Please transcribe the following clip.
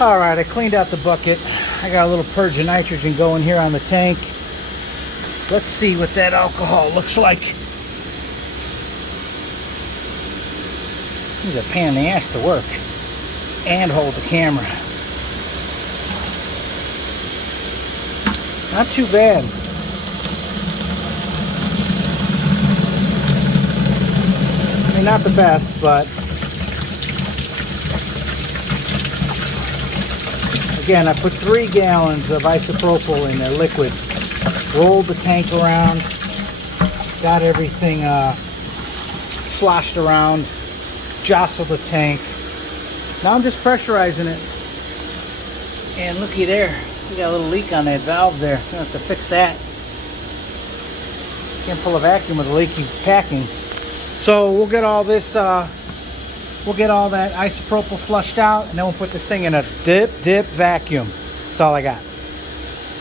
All right, I cleaned out the bucket. I got a little purge of nitrogen going here on the tank. Let's see what that alcohol looks like. He's a pain in the ass to work and hold the camera. Not too bad. I mean, not the best, but again, I put 3 gallons of isopropyl in there, liquid. Rolled the tank around, got everything sloshed around, jostled the tank. Now I'm just pressurizing it. And looky there, we got a little leak on that valve there. I'm gonna have to fix that. Can't pull a vacuum with a leaky packing. So we'll get all this, we'll get all that isopropyl flushed out, and then we'll put this thing in a dip vacuum. That's all I got.